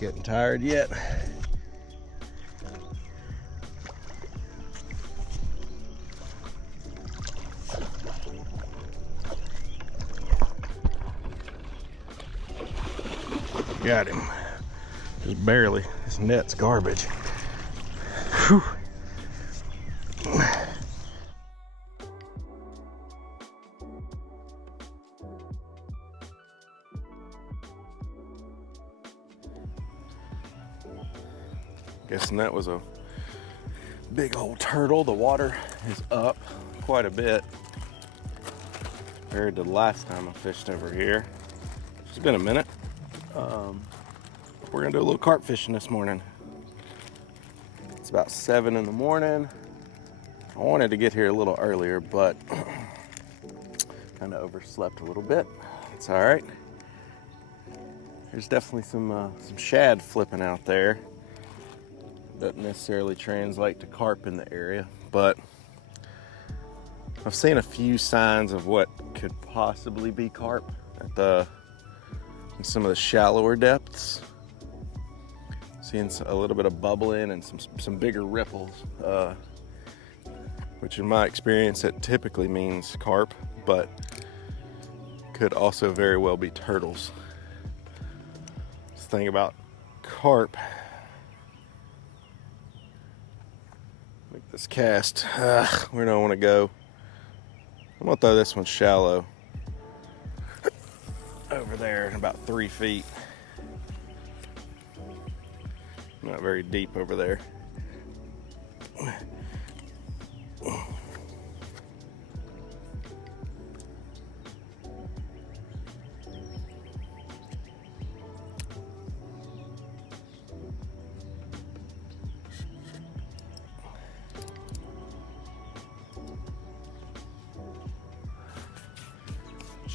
getting tired yet. Got him. Just barely. This net's garbage. Whew. Guessing that was a big old turtle. The water is up quite a bit compared to the last time I fished over here. It's been a minute. We're gonna do a little carp fishing this morning. It's about 7 in the morning. I wanted to get here a little earlier, but kind of overslept a little bit. It's all right. There's definitely some shad flipping out there. Doesn't necessarily translate to carp in the area, but I've seen a few signs of what could possibly be carp at in some of the shallower depths. Seeing a little bit of bubbling and some bigger ripples, which in my experience it typically means carp, but could also very well be turtles. This thing about carp. Make this cast. Where do I want to go? I'm gonna throw this one shallow. Over there in about 3 feet. Not very deep over there.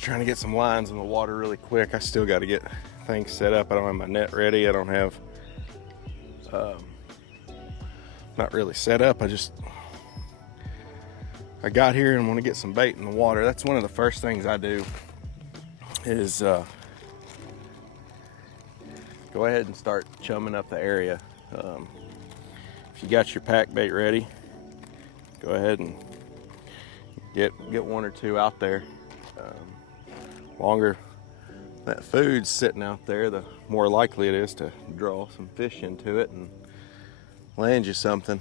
Trying to get some lines in the water really quick. I still got to get things set up. I don't have my net ready. I don't have not really set up. I got here and want to get some bait in the water. That's one of the first things I do is go ahead and start chumming up the area. If you got your pack bait ready, go ahead and get 1 or 2 out there. Longer that food's sitting out there, the more likely it is to draw some fish into it and land you something.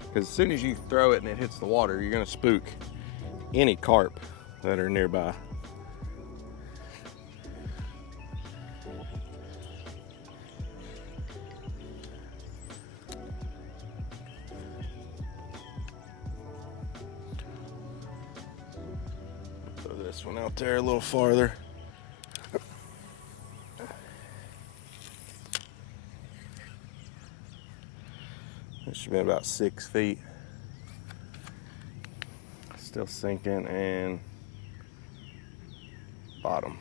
Because as soon as you throw it and it hits the water, you're going to spook any carp that are nearby. This one out there a little farther. It should be about 6 feet. Still sinking and bottom.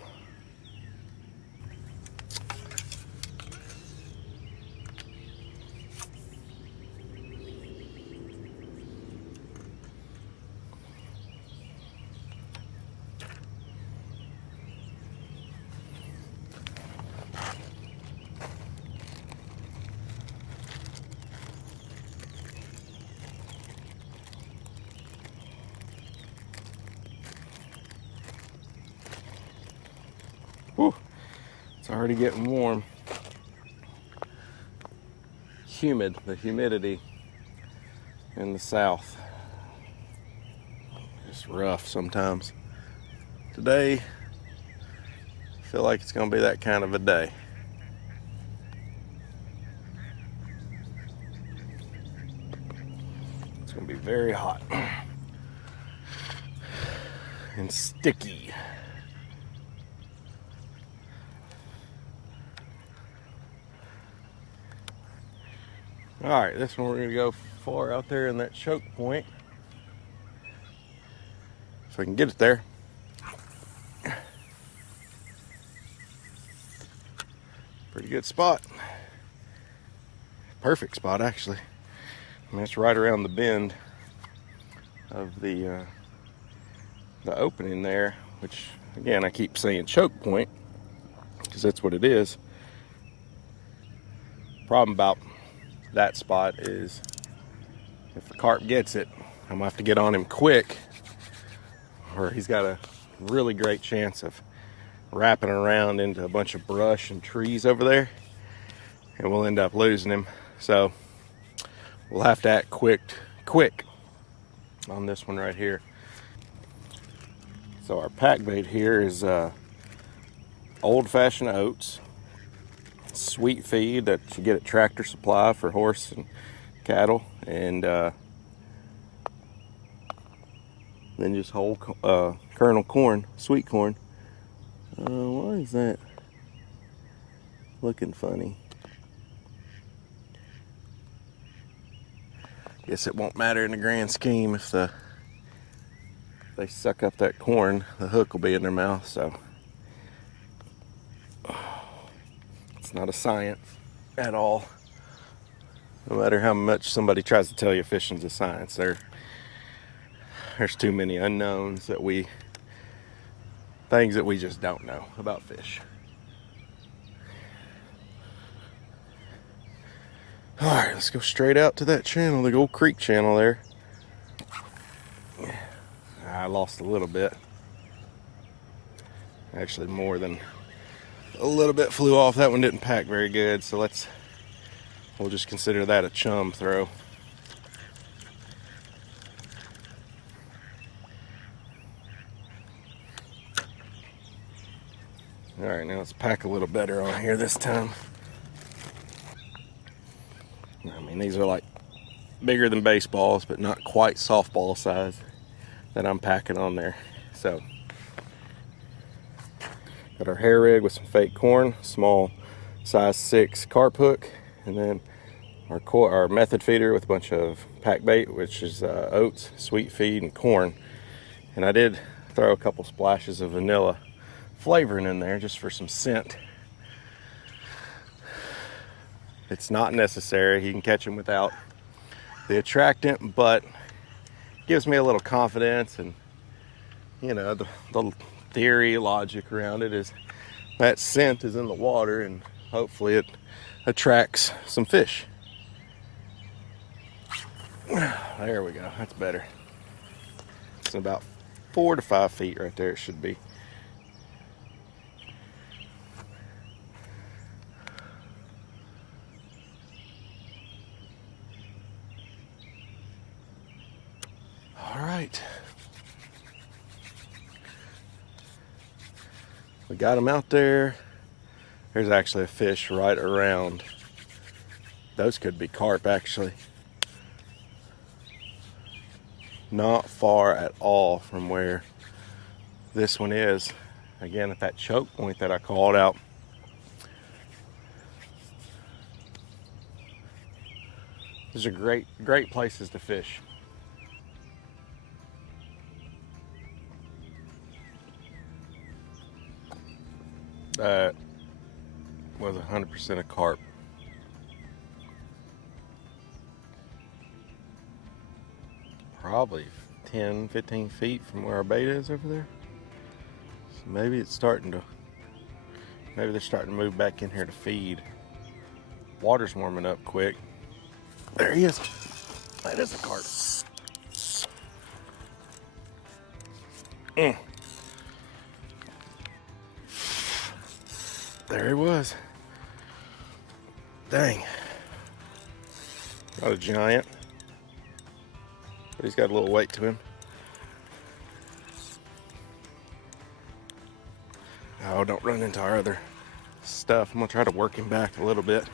Whew, it's already getting warm. Humid, the humidity in the south. It's rough sometimes. Today, I feel like it's gonna be that kind of a day. It's gonna be very hot and sticky. All right, this one we're gonna go far out there in that choke point. If I can get it there. Pretty good spot. Perfect spot, actually. I mean, it's right around the bend of the opening there, which again, I keep saying choke point because that's what it is. Problem about that spot is if the carp gets it, I'm gonna have to get on him quick, or he's got a really great chance of wrapping around into a bunch of brush and trees over there, and we'll end up losing him. So we'll have to act quick on this one right here. So our pack bait here is old-fashioned oats, sweet feed that you get at Tractor Supply for horse and cattle, and then just whole kernel corn, sweet corn. Why is that looking funny? Guess it won't matter in the grand scheme if they suck up that corn, the hook will be in their mouth, so it's not a science at all. No matter how much somebody tries to tell you fishing's a science, there's too many unknowns things that we just don't know about fish. All right, let's go straight out to that channel, the old creek channel there. I lost a little bit. Actually, more than a little bit flew off. That one didn't pack very good, so we'll just consider that a chum throw. All right, now let's pack a little better on here this time. I mean, these are like bigger than baseballs, but not quite softball size that I'm packing on there. So, got our hair rig with some fake corn, small size 6 carp hook, and then our method feeder with a bunch of pack bait, which is oats, sweet feed, and corn. And I did throw a couple splashes of vanilla flavoring in there just for some scent. It's not necessary. You can catch them without the attractant, but gives me a little confidence. And you know, the theory, logic around it is that scent is in the water, and hopefully it attracts some fish. There we go. That's better. It's about 4 to 5 feet right there. It should be. All right. We got them out there. There's actually a fish right around. Those could be carp, actually. Not far at all from where this one is. Again, at that choke point that I called out. These are great places to fish. That was 100% a carp. Probably 10, 15 feet from where our bait is over there. So maybe they're starting to move back in here to feed. Water's warming up quick. There he is. That is a carp. There he was. Dang. Not a giant, but he's got a little weight to him. Oh, don't run into our other stuff. I'm gonna try to work him back a little bit.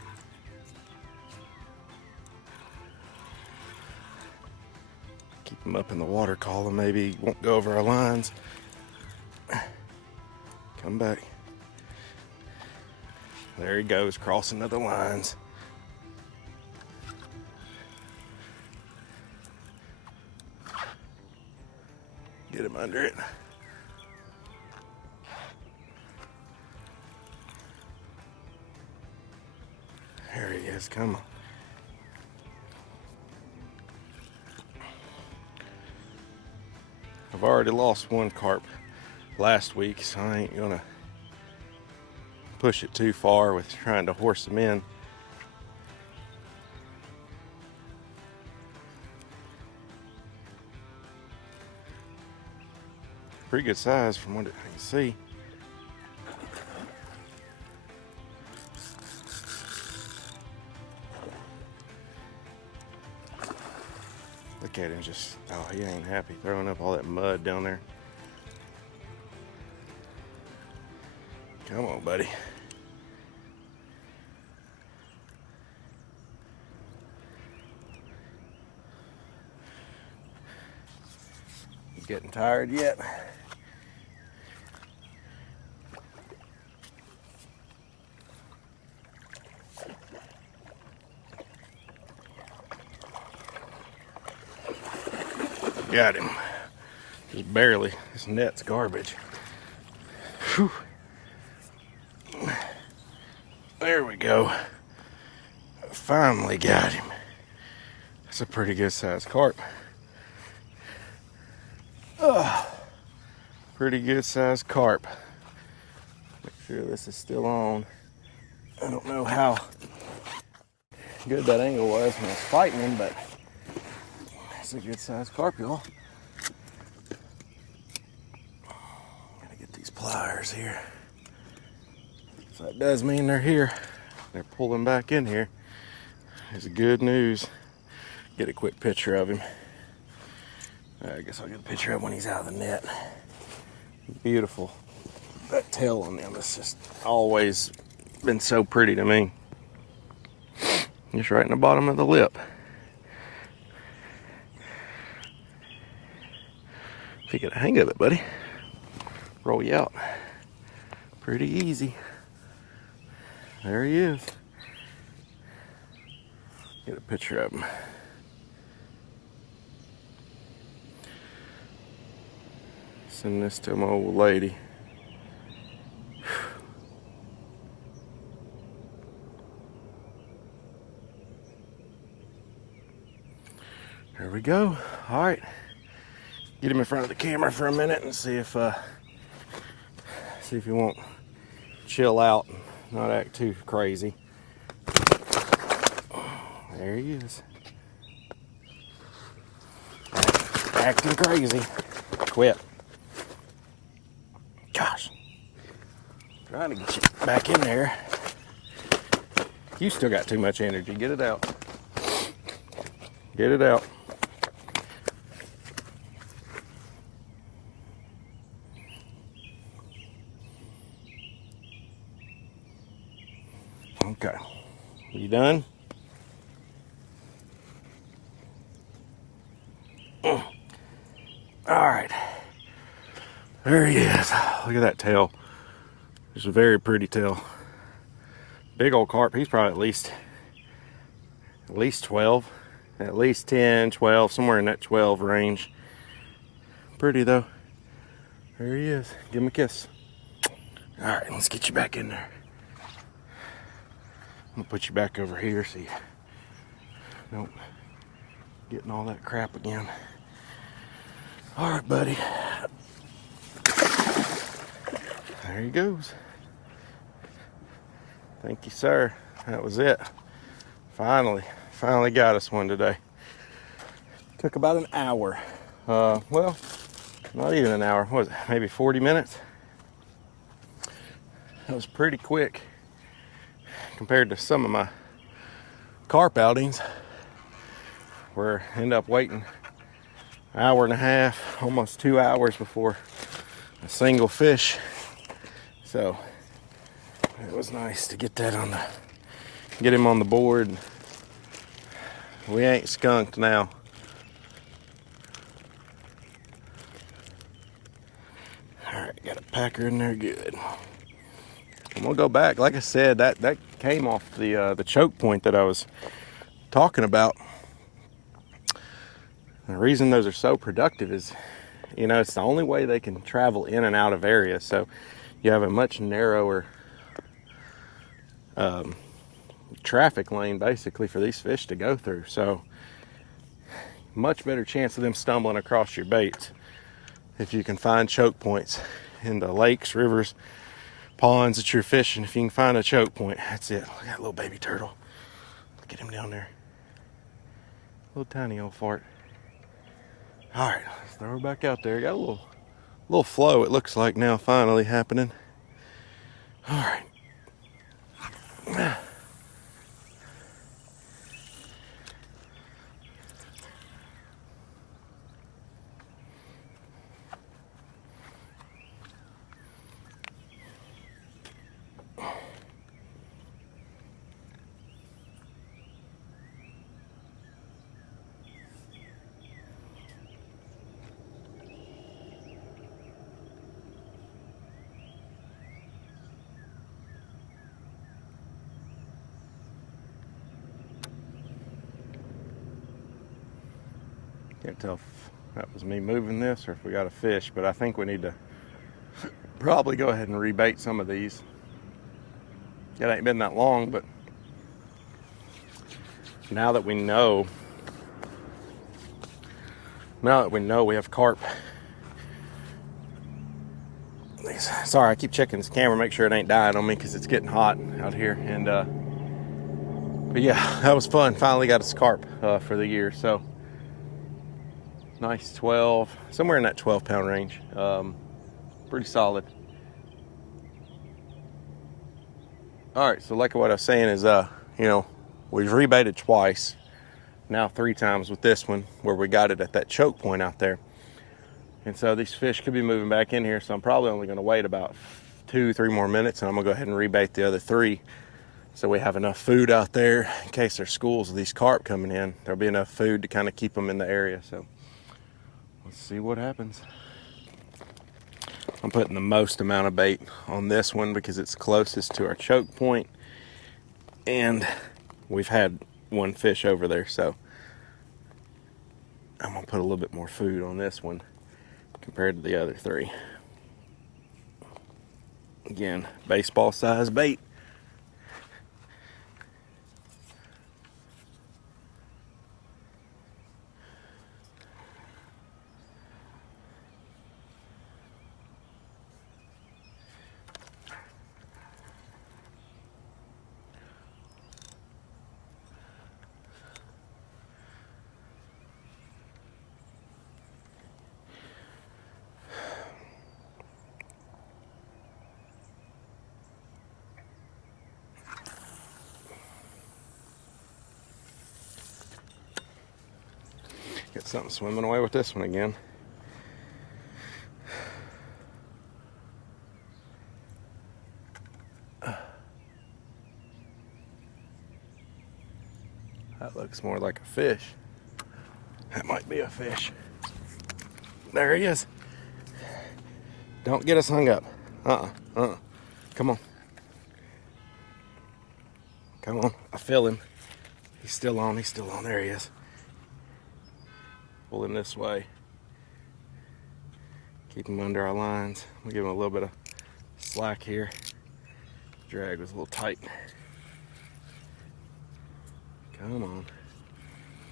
Keep him up in the water column. Maybe he won't go over our lines. Come back. There he goes, crossing other lines. Get him under it. There he is, come on. I've already lost one carp last week, so I ain't gonna push it too far with trying to horse them in. pretty good size from what I can see. Look at him just, oh, he ain't happy throwing up all that mud down there. Come on, buddy. You getting tired yet? Got him. Just barely. This net's garbage. Whew. There we go. Finally got him. That's a pretty good sized carp. Pretty good sized carp. Make sure this is still on. I don't know how good that angle was when I was fighting him, but it's a good sized carp, y'all. Gotta get these pliers here. So that does mean they're here. They're pulling back in here. It's good news. Get a quick picture of him. I guess I'll get a picture of when he's out of the net. Beautiful. That tail on them has just always been so pretty to me. Just right in the bottom of the lip. If you get a hang of it, buddy, roll you out. Pretty easy. There he is. Get a picture of him. Send this to my old lady. There we go. All right. Get him in front of the camera for a minute and see if he won't chill out and not act too crazy. There he is. Acting crazy. Quit. Gosh. Trying to get you back in there. You still got too much energy. Get it out. Get it out. Okay. You done? All right. There he is. Look at that tail. It's a very pretty tail. Big old carp. He's probably at least 12. At least 10, 12, somewhere in that 12 range. Pretty though. There he is. Give him a kiss. All right, let's get you back in there. I'm gonna put you back over here so you don't getting all that crap again. All right, buddy. There he goes. Thank you, sir. That was it. Finally got us one today. Took about an hour. Well, not even an hour. What was it? Maybe 40 minutes? That was pretty quick compared to some of my carp outings where I end up waiting an hour and a half, almost 2 hours before a single fish. So it was nice to get that get him on the board. We ain't skunked now. All right, got a packer in there good. I'm gonna go back. Like I said, that came off the choke point that I was talking about. The reason those are so productive is, it's the only way they can travel in and out of areas. So you have a much narrower traffic lane basically for these fish to go through. So much better chance of them stumbling across your baits if you can find choke points in the lakes, rivers, ponds that you're fishing. If you can find a choke point, that's it. Look at that little baby turtle. Look at him down there. Little tiny old fart. All right, let's throw her back out there. Got a little little flow, it looks like now, finally happening. All right. Can't tell if that was me moving this or if we got a fish, but I think we need to probably go ahead and rebait some of these. It ain't been that long, but now that we know we have carp. Sorry, I keep checking this camera, make sure it ain't dying on me because it's getting hot out here. And but yeah, that was fun. Finally got us carp for the year. So nice 12, somewhere in that 12-pound range. Pretty solid. All right, so like what I was saying is, we've rebaited twice, now 3 times with this one, where we got it at that choke point out there. And so these fish could be moving back in here, so I'm probably only going to wait about 2-3 more minutes, and I'm going to go ahead and rebait the other 3, so we have enough food out there in case there's schools of these carp coming in. There'll be enough food to kind of keep them in the area. So let's see what happens. I'm putting the most amount of bait on this one because it's closest to our choke point, and we've had one fish over there, so I'm going to put a little bit more food on this one compared to the other 3. Again, baseball size bait. Get something swimming away with this one again. That looks more like a fish. That might be a fish. There he is. Don't get us hung up. Come on. Come on. I feel him. He's still on. There he is. Pull him this way. Keep him under our lines. We'll give him a little bit of slack here. Drag was a little tight. Come on.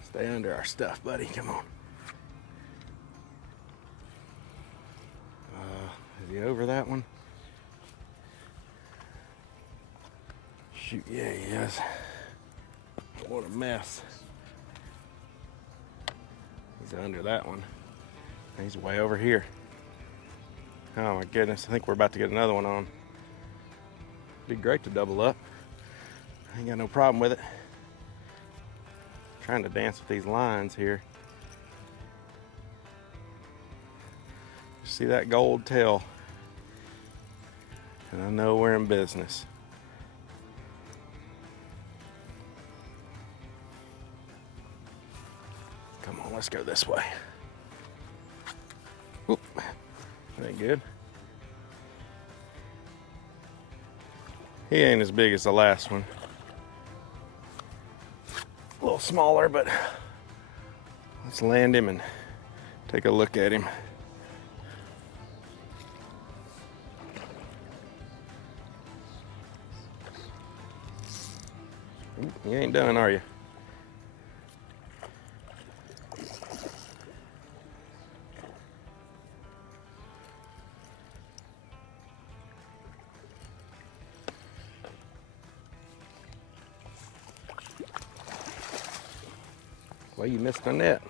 Stay under our stuff, buddy. Come on. Is he over that one? Shoot, yeah, he is. What a mess. He's under that one. He's way over here. Oh my goodness, I think we're about to get another one on. Be great to double up. I ain't got no problem with it. Trying to dance with these lines here. See that gold tail, and I know we're in business. Come on, let's go this way. Oop, that ain't good. He ain't as big as the last one. A little smaller, but let's land him and take a look at him. You ain't done, are you? Well, you missed a net.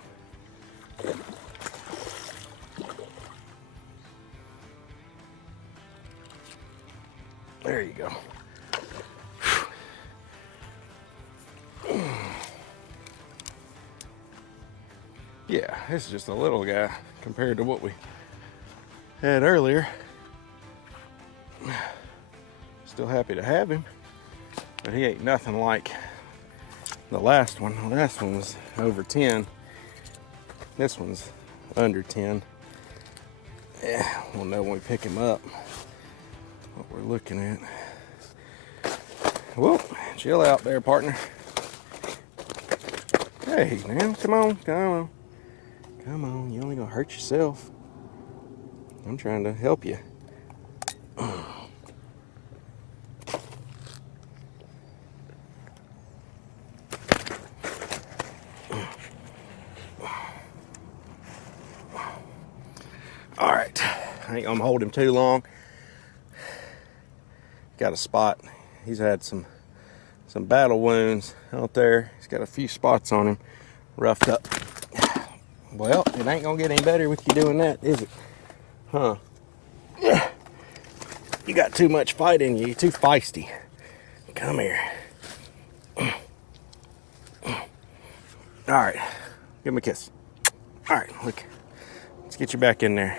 There you go. Yeah, this is just a little guy compared to what we had earlier. Still happy to have him, but he ain't nothing like the last one. The last one was over 10. This one's under 10. Yeah, we'll know when we pick him up what we're looking at. Whoa, chill out there, partner. Hey, now, come on. Come on, you only gonna hurt yourself. I'm trying to help you. All right, I ain't gonna hold him too long. Got a spot. He's had some battle wounds out there. He's got a few spots on him, roughed up. Well, it ain't gonna get any better with you doing that, is it? Huh? You got too much fight in you. You're too feisty. Come here. All right, give him a kiss. All right, look. Let's get you back in there.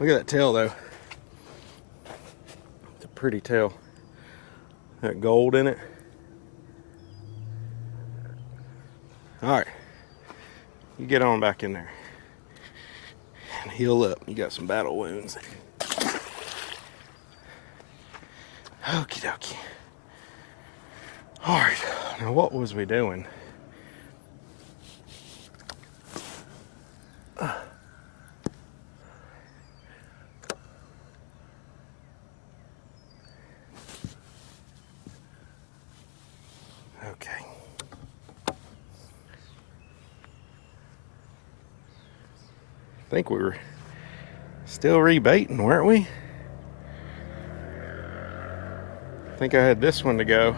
Look at that tail, though. It's a pretty tail. That gold in it. All right, you get on back in there and heal up. You got some battle wounds. Okie dokie. All right, now what was we doing? Okay. I think we were still rebaiting, weren't we? I think I had this one to go.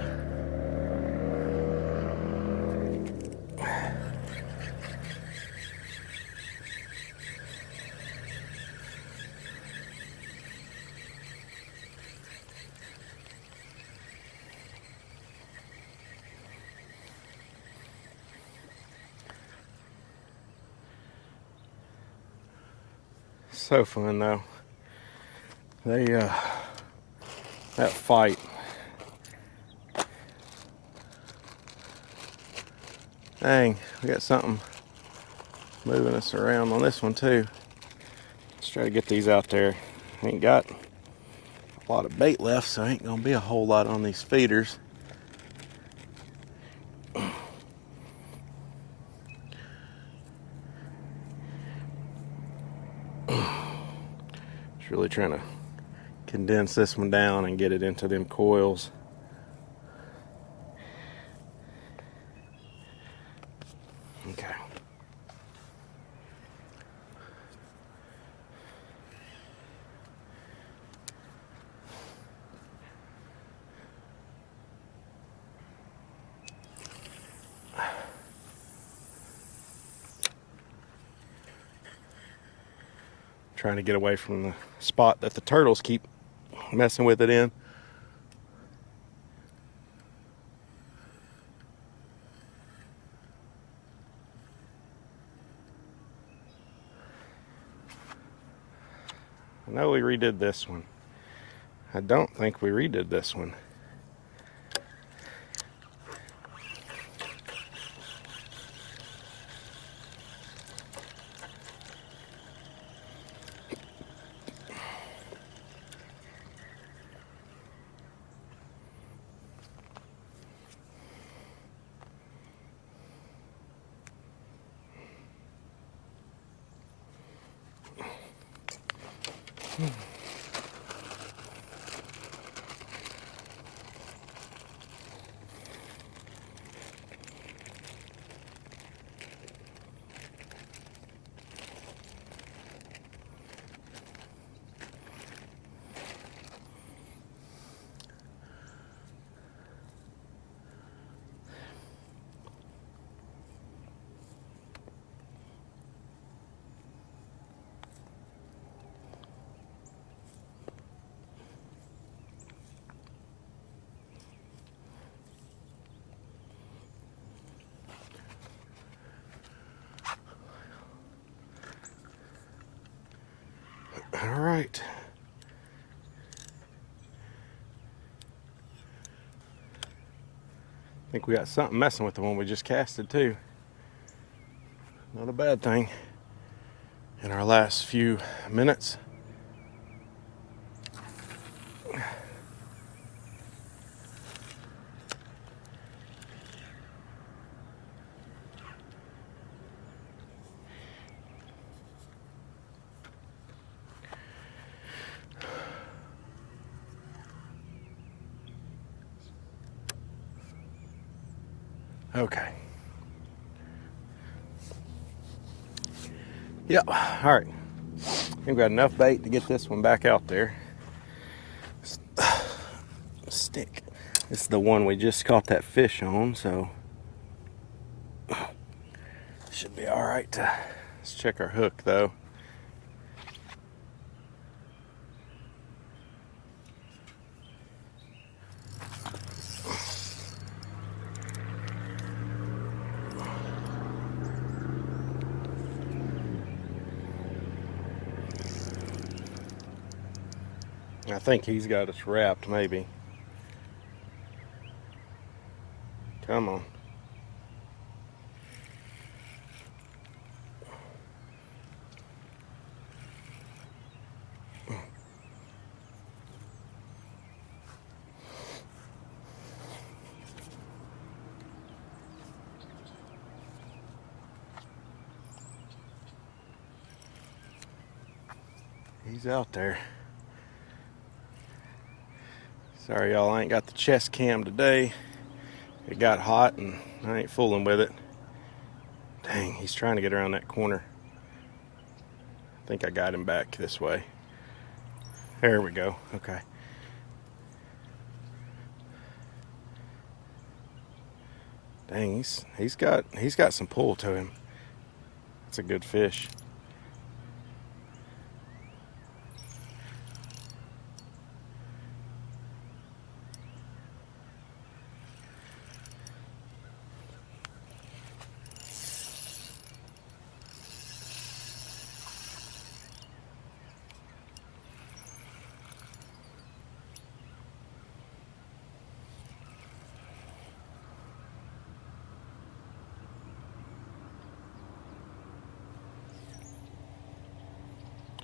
So fun though. They that fight. Dang, we got something moving us around on this one too. Let's try to get these out there. Ain't got a lot of bait left, so ain't gonna be a whole lot on these feeders. Just really trying to condense this one down and get it into them coils. Okay. Trying to get away from the spot that the turtles keep messing with it in. I know we redid this one. I don't think we redid this one. right. I think we got something messing with the one we just casted too. Not a bad thing in our last few minutes. Okay. Yep. All right. We've got enough bait to get this one back out there. Stick. This is the one we just caught that fish on, so should be all right. Let's check our hook though. I think he's got us wrapped, maybe. Come on. He's out there. Sorry y'all, I ain't got the chest cam today. It got hot and I ain't fooling with it. Dang, he's trying to get around that corner. I think I got him back this way. There we go. Okay. Dang, he's got some pull to him. It's a good fish.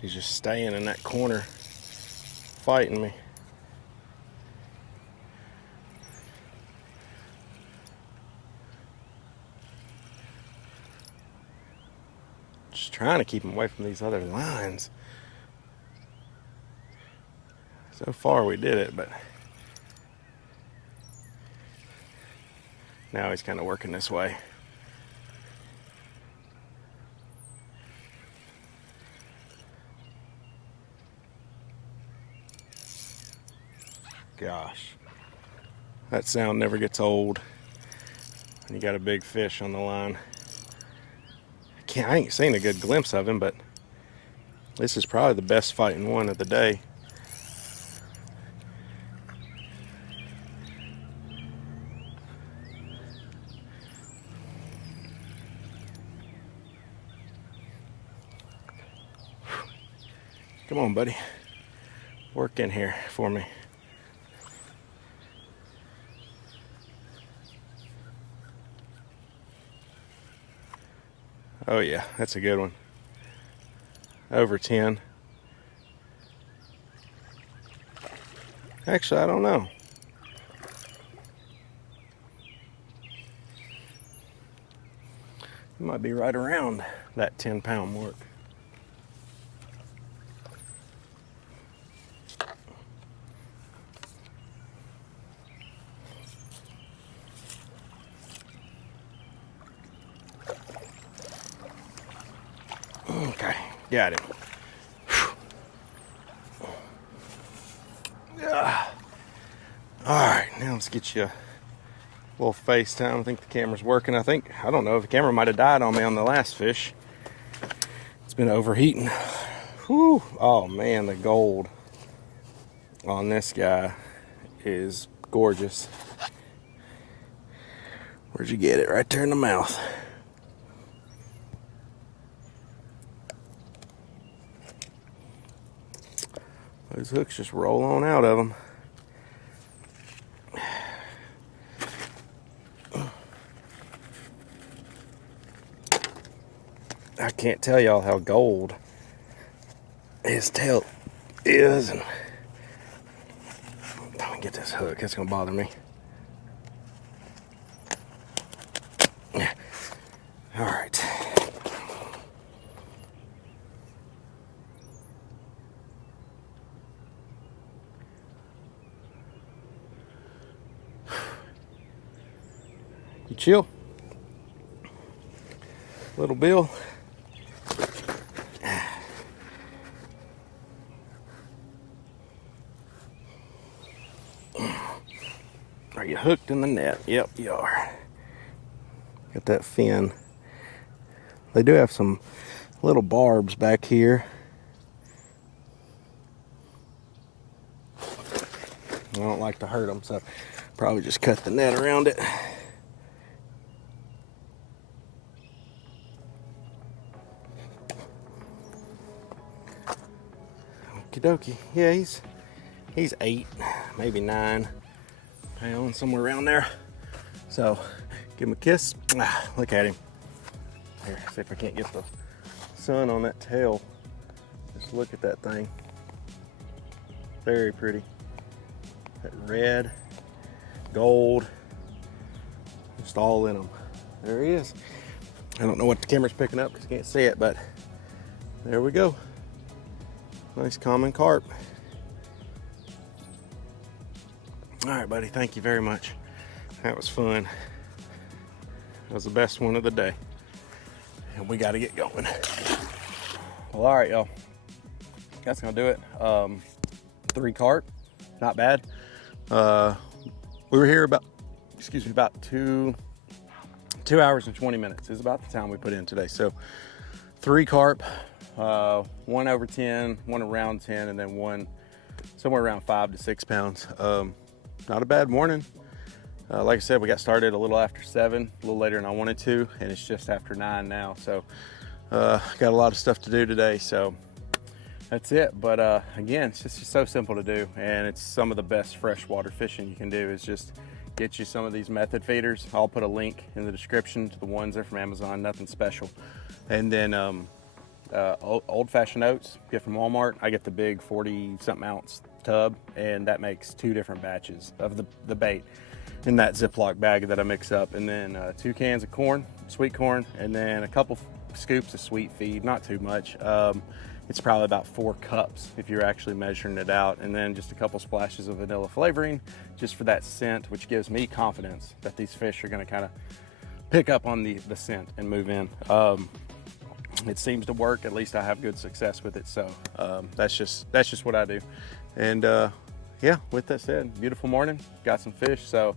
He's just staying in that corner, fighting me. Just trying to keep him away from these other lines. So far we did it, but now he's kind of working this way. Gosh, that sound never gets old when you got a big fish on the line. I ain't seen a good glimpse of him, but this is probably the best fighting one of the day. Come on, buddy. Work in here for me. Oh yeah, that's a good one. Over 10. Actually, I don't know. It might be right around that 10-pound mark. Okay, got it. All right, now let's get you a little FaceTime. I think the camera's working. I don't know, the camera might have died on me on the last fish. It's been overheating. Whew. Oh man, the gold on this guy is gorgeous. Where'd you get it? Right there in the mouth. Those hooks just roll on out of them. I can't tell y'all how gold his tail is. And let me get this hook, it's gonna bother me. All right. You chill. Little Bill. Are you hooked in the net? Yep, you are. Got that fin. They do have some little barbs back here. I don't like to hurt them, so probably just cut the net around it. Okie dokie. Yeah, he's 8, maybe 9 pounds, somewhere around there. So give him a kiss. Look at him. Here, see if I can't get the sun on that tail. Just look at that thing. Very pretty. That red, gold, just all in them. There he is. I don't know what the camera's picking up because you can't see it, but there we go. Nice common carp. All right, buddy, thank you very much. That was fun. That was the best one of the day. And we got to get going. Well, all right, y'all. That's gonna do it. 3 carp, not bad. We were here about 2 hours and 20 minutes is about the time we put in today. So 3 carp, 1 over 10, 1 around 10, and then 1 somewhere around 5 to 6 pounds. Not a bad morning. Like I said, we got started a little after 7, a little later than I wanted to, and it's just after 9 now. So got a lot of stuff to do today, so that's it. But again, it's just so simple to do, and it's some of the best freshwater fishing you can do is just get you some of these method feeders. I'll put a link in the description to the ones that are from Amazon, nothing special. And then old-fashioned oats, get from Walmart. I get the big 40-something ounce tub, and that makes 2 different batches of the bait in that Ziploc bag that I mix up. And then 2 cans of corn, sweet corn, and then a couple scoops of sweet feed, not too much. It's probably about 4 cups if you're actually measuring it out. And then just a couple splashes of vanilla flavoring just for that scent, which gives me confidence that these fish are gonna kind of pick up on the scent and move in. It seems to work. At least I have good success with it. So that's just what I do. And yeah, with that said, beautiful morning, got some fish. So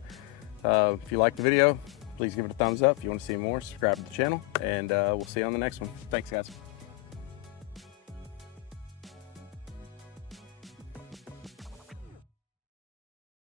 if you like the video, please give it a thumbs up. If you want to see more, subscribe to the channel, and we'll see you on the next one. Thanks, guys.